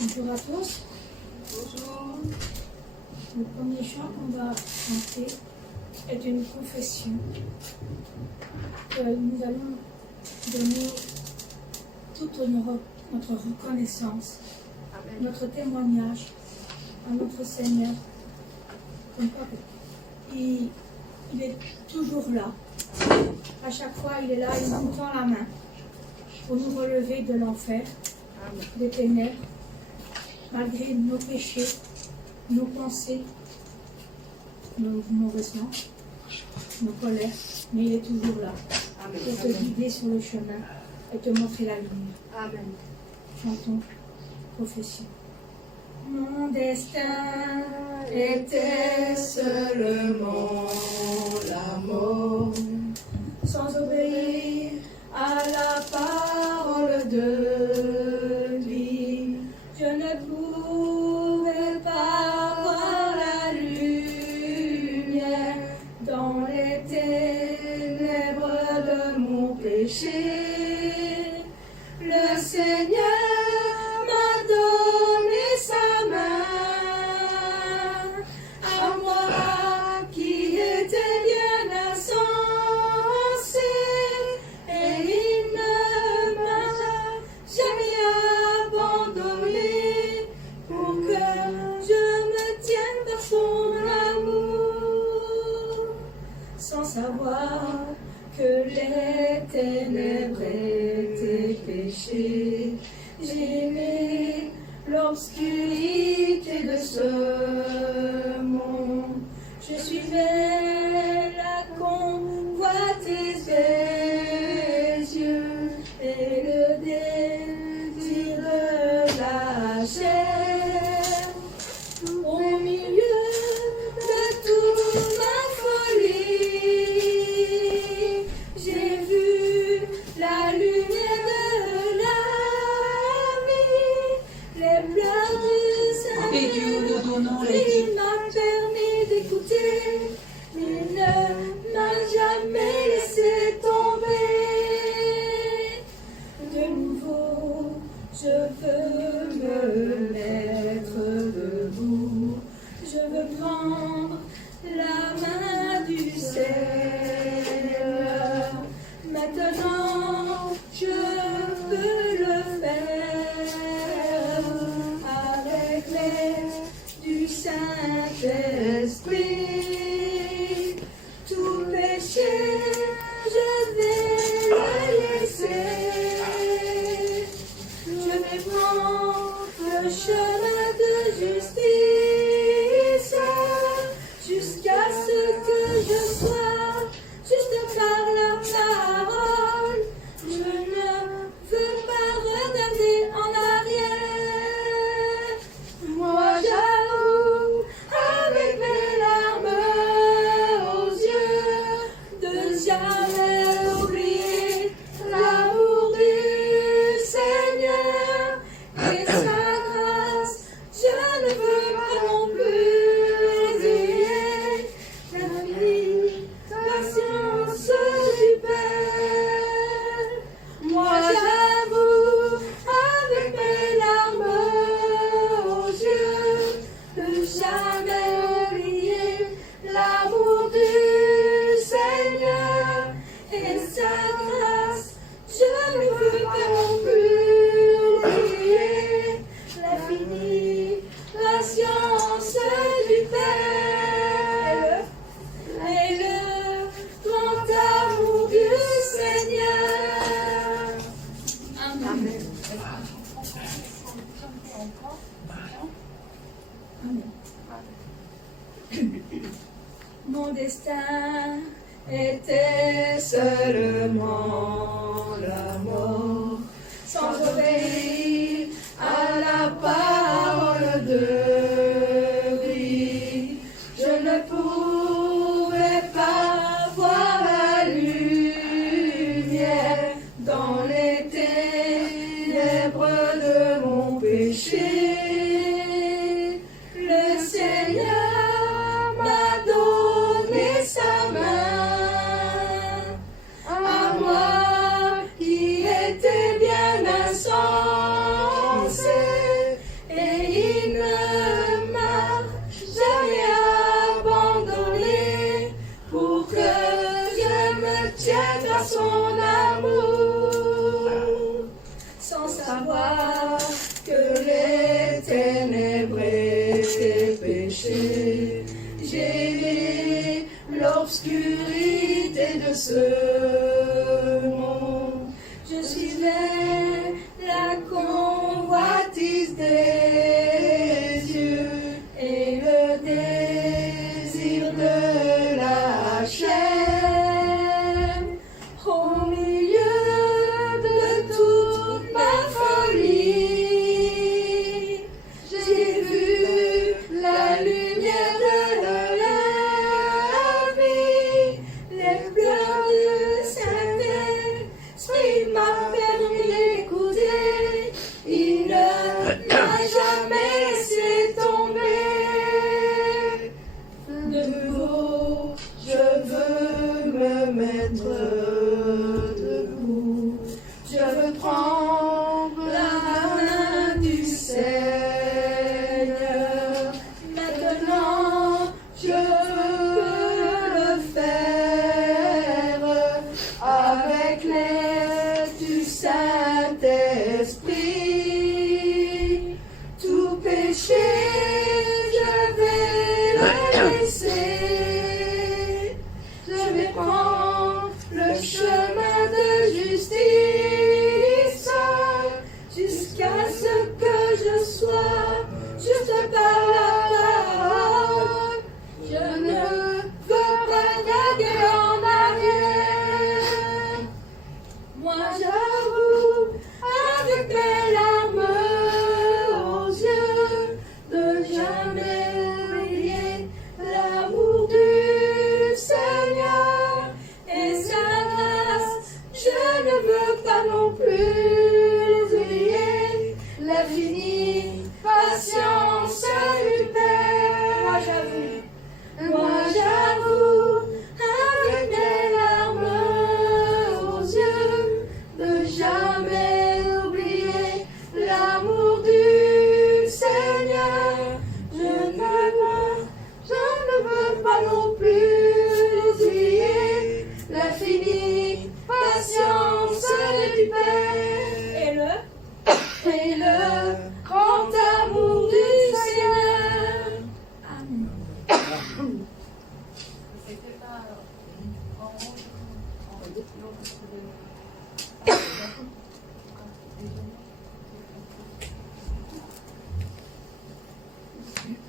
Bonjour à tous. Bonjour. Le premier chant qu'on va chanter est une confession que nous allons donner toute notre reconnaissance, Amen. notre témoignage à notre Seigneur. Comme quoi, il est toujours là. À chaque fois, il est là, il nous tend la main pour nous relever de l'enfer, des ténèbres, malgré nos péchés, nos pensées, nos mauvaisements, nos colères, mais il est toujours là Amen. pour te guider sur le chemin et te montrer la lumière. Amen. Chantons Confession. Mon destin était seulement la mort, sans obéir à la parole de lui. Je ne pouvais pas voir la lumière dans les ténèbres de mon péché. Le Seigneur m'a donné sa main, à moi qui étais bien insensé, et il ne m'a jamais abandonné pour que je me tienne par son amour, sans savoir que les ténèbres étaient péchées. J'aimais l'obscurité de ce monde. Je suivais la convoitise des yeux et le désir de la chair. Au milieu de toute ma folie, j'ai vu la lumière de la vie, les pleurs du Et Dieu nous donnons les Il m'a permis d'écouter, il ne m'a jamais laissé tomber. De nouveau, je veux me mettre debout, je veux prendre la main du Seigneur. Maintenant, je peux le faire avec l'aide du Saint-Esprit. Tout péché, je vais le laisser. Je vais prendre le chemin de justice jusqu'à ce que je sois juste par la parole. Je ne veux pas regarder en arrière. Moi j'avoue avec mes larmes aux yeux de jamais oublier l'amour du Seigneur et sa grâce. Je ne veux pas non plus oublier la vie, la patience du Père. Moi j'avoue avec mes larmes aux yeux de jamais oublier l'amour du Seigneur et sa grâce. Je ne veux pas non plus oublier l'infinie patience du Père et le grand amour du Seigneur. Amen. Amen. Mon destin était seulement la mort, sans obéir à la parole de lui. Je ne pouvais pas voir la lumière dans les ténèbres de mon péché. Le Seigneur m'a donné sa main, à moi qui étais bien insensé,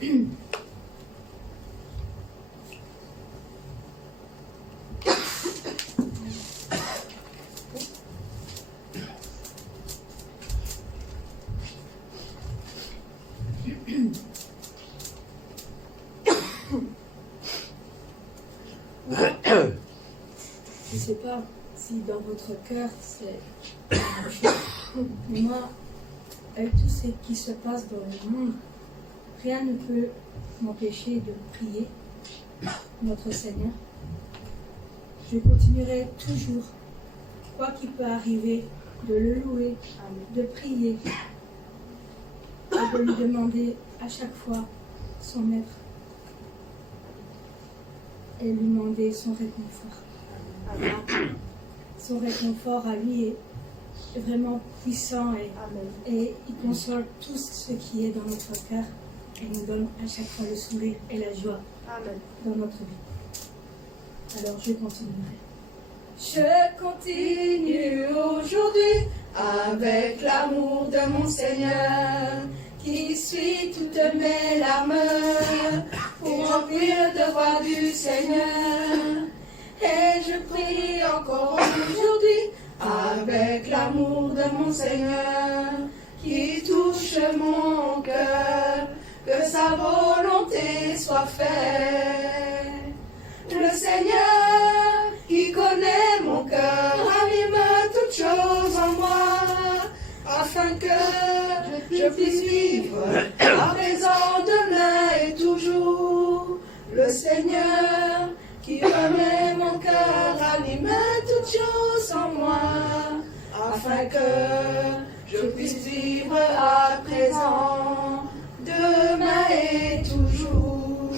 Je ne sais pas si dans votre cœur c'est la même chose. Mais moi, avec tout ce qui se passe dans le monde, rien ne peut m'empêcher de prier notre Seigneur. Je continuerai toujours, quoi qu'il peut arriver, de le louer, de prier et de lui demander à chaque fois son maître et lui demander son réconfort. Son réconfort à lui est vraiment puissant et il console tout ce qui est dans notre cœur et nous donne à chaque fois le sourire et la joie dans notre vie. Alors je continuerai. Je continue aujourd'hui avec l'amour de mon Seigneur qui suit toutes mes larmes pour remplir le devoir du Seigneur. Et je prie encore aujourd'hui avec l'amour de mon Seigneur qui touche mon cœur, que sa volonté soit faite. Le Seigneur qui connaît mon cœur anime toutes choses en moi, afin que je puisse vivre à présent, demain et toujours. Le Seigneur qui connaît mon cœur anime toutes choses en moi, afin que je puisse vivre à présent, demain et toujours.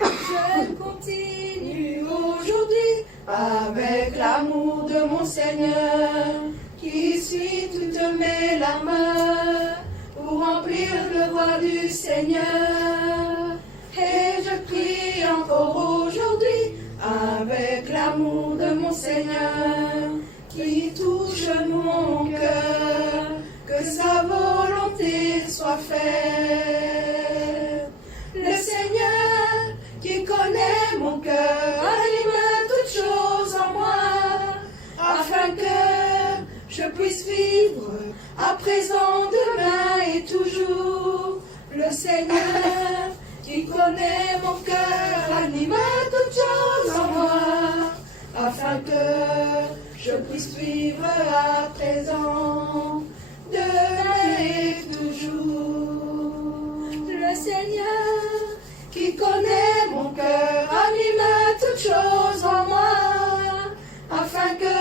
Je continue aujourd'hui avec l'amour de mon Seigneur qui suit toutes mes larmes pour remplir le devoir du Seigneur. Et je prie encore aujourd'hui avec l'amour de mon Seigneur qui touche mon cœur, que sa volonté soit faite. Le Seigneur qui connaît mon cœur anime toutes choses en moi, afin que je puisse vivre à présent, demain et toujours. Le Seigneur qui connaît mon cœur anime toutes choses en moi, afin que je puisse vivre à présent, demain et toujours. Le Seigneur qui connaît mon cœur anime toutes choses en moi, afin que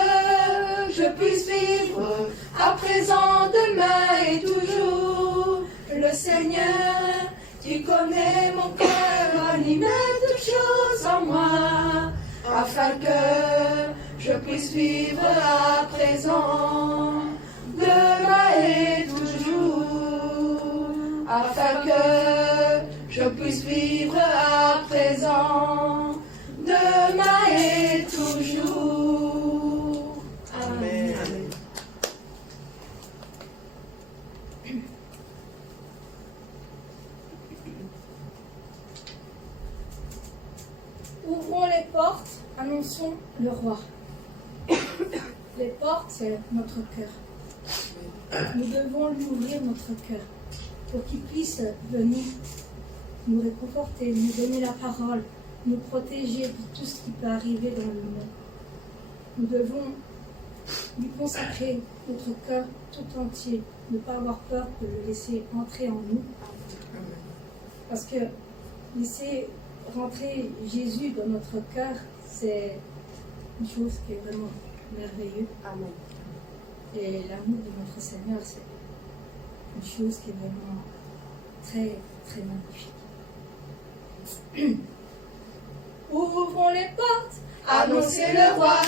je puisse vivre à présent, demain et toujours. Le Seigneur qui connaît mon cœur anime toutes choses en moi, afin que je puisse vivre à présent, demain et toujours. Afin que je puisse vivre à présent, demain et toujours. Amen. Ouvrons les portes, annonçons le roi. Les portes, c'est notre cœur. Nous devons lui ouvrir notre cœur pour qu'il puisse venir nous réconforter, nous donner la parole, nous protéger de tout ce qui peut arriver dans le monde. Nous devons lui consacrer notre cœur tout entier, ne pas avoir peur de le laisser entrer en nous. Parce que laisser rentrer Jésus dans notre cœur, c'est une chose qui est vraiment merveilleuse. Amen. Et l'amour de notre Seigneur, c'est une chose qui est vraiment très, très magnifique. Ouvrons les portes, annoncez le roi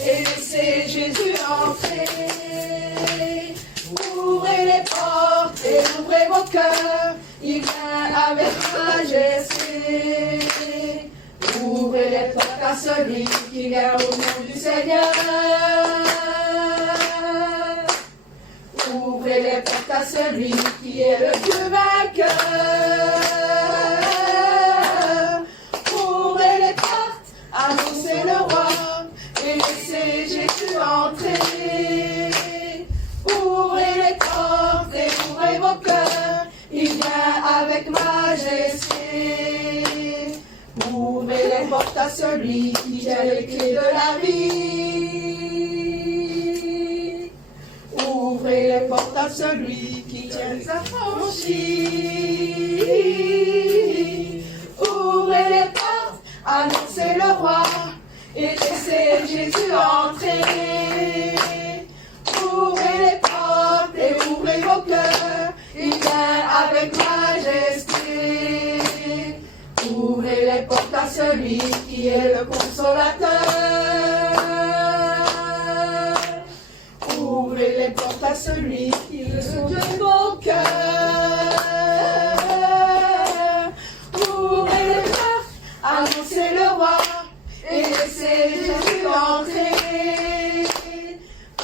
et laissez Jésus entrer. Ouvrez les portes et ouvrez vos cœurs, il vient avec majesté. Ouvrez les portes à celui qui vient au nom du Seigneur. Ouvrez les portes à celui qui est le Dieu vainqueur. Ouvrez les portes, annoncez le roi et laissez Jésus entrer. Ouvrez les portes et ouvrez vos cœurs, il vient avec majesté. Ouvrez les portes à celui qui tient les clés de la vie. Ouvrez les portes à celui qui tient les affranchis. Ouvrez les portes, annoncez le roi et laissez Jésus entrer. Ouvrez les portes et ouvrez vos cœurs, il vient avec majesté. Ouvrez les portes à celui qui est le consolateur. Ouvrez les portes à celui qui est le Dieu de vos cœurs. Ouvrez les portes, annoncez le roi et laissez Jésus entrer.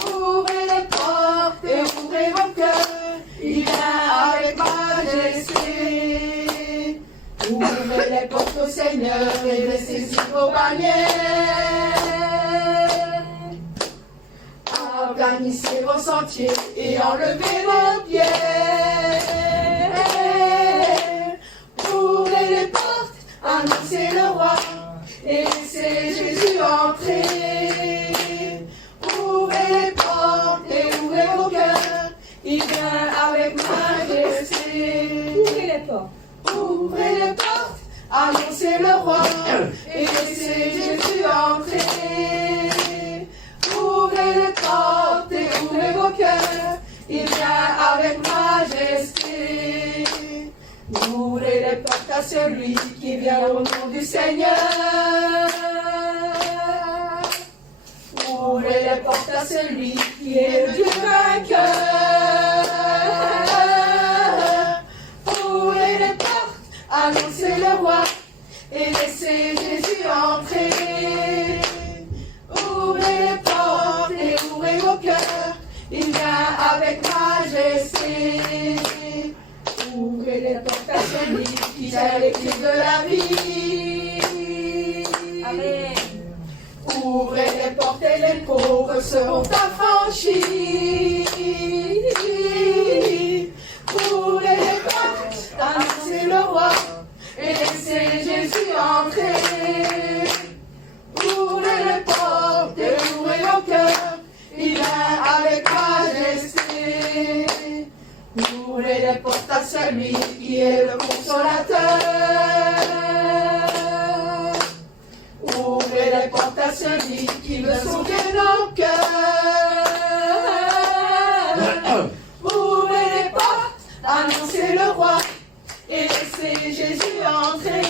Ouvrez les portes et ouvrez vos cœurs, il vient avec majesté. Ouvrez les portes au Seigneur et laissez vos bannières. Aplanissez vos sentiers et enlevez vos pierres. Ouvrez les portes, annoncez le roi et laissez Jésus entrer. Ouvrez les portes et ouvrez vos cœurs, il vient avec majesté. Ouvrez les portes. Ouvrez les portes, annoncez le roi et laissez Jésus entrer. Ouvrez les portes et ouvrez vos cœurs, il vient avec majesté. Ouvrez les portes à celui qui vient au nom du Seigneur. Ouvrez les portes à celui qui est le Dieu vainqueur. Ouvrez les portes, annoncez le roi et laissez Jésus entrer. Ouvrez les portes et ouvrez vos cœurs, il vient avec majesté. Ouvrez les portes à celui qui a les clés de la vie. Amen. Ouvrez les portes et les pauvres seront affranchis. Ouvrez les portes, annoncez le roi et laissez Jésus entrer. Ouvrez les portes et ouvrez vos cœurs, il vient avec majesté. Ouvrez les portes à celui qui est le consolateur. Ouvrez les portes à celui qui veut sauver nos cœurs. Ouvrez les portes, annoncez le roi et laissez Jésus entrer.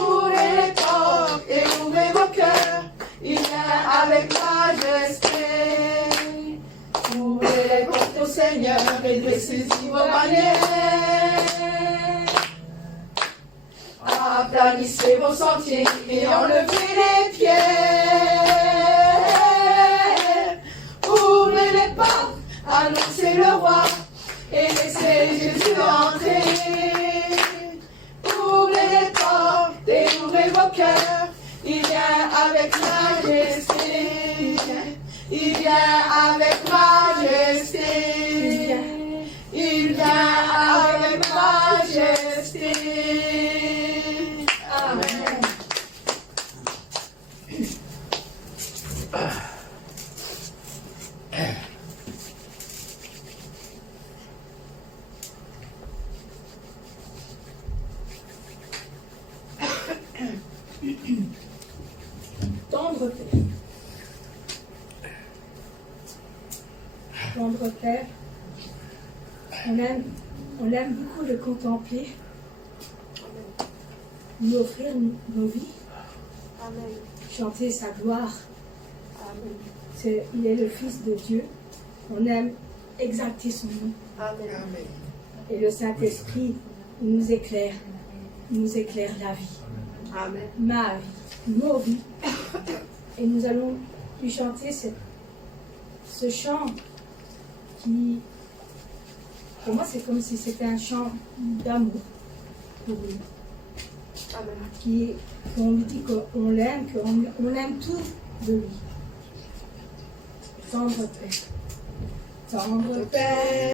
Ouvrez les portes et ouvrez vos cœurs, il vient avec majesté. Ouvrez les portes au Seigneur et laissez vos bannières. Aplanissez vos sentiers et enlevez les pierres. Ouvrez les portes, annoncez le roi et laissez Jésus entrer. Ouvrez les portes et ouvrez vos cœurs, il vient avec majesté. Il vient avec majesté. Il vient avec majesté. Amen. Tendre Père. Tendre Père, on aime beaucoup le contempler, lui offrir nos vies, Amen. chanter sa gloire. Amen. Il est le Fils de Dieu. On aime exalter son nom. Amen. Et le Saint-Esprit il nous éclaire la vie, Amen. ma vie, nos vies. Et nous allons lui chanter ce chant qui, pour moi, c'est comme si c'était un chant d'amour pour lui. Amen. Qu'on lui dit qu'on l'aime, qu'on aime tout de lui. Tendre Père. Tendre Père.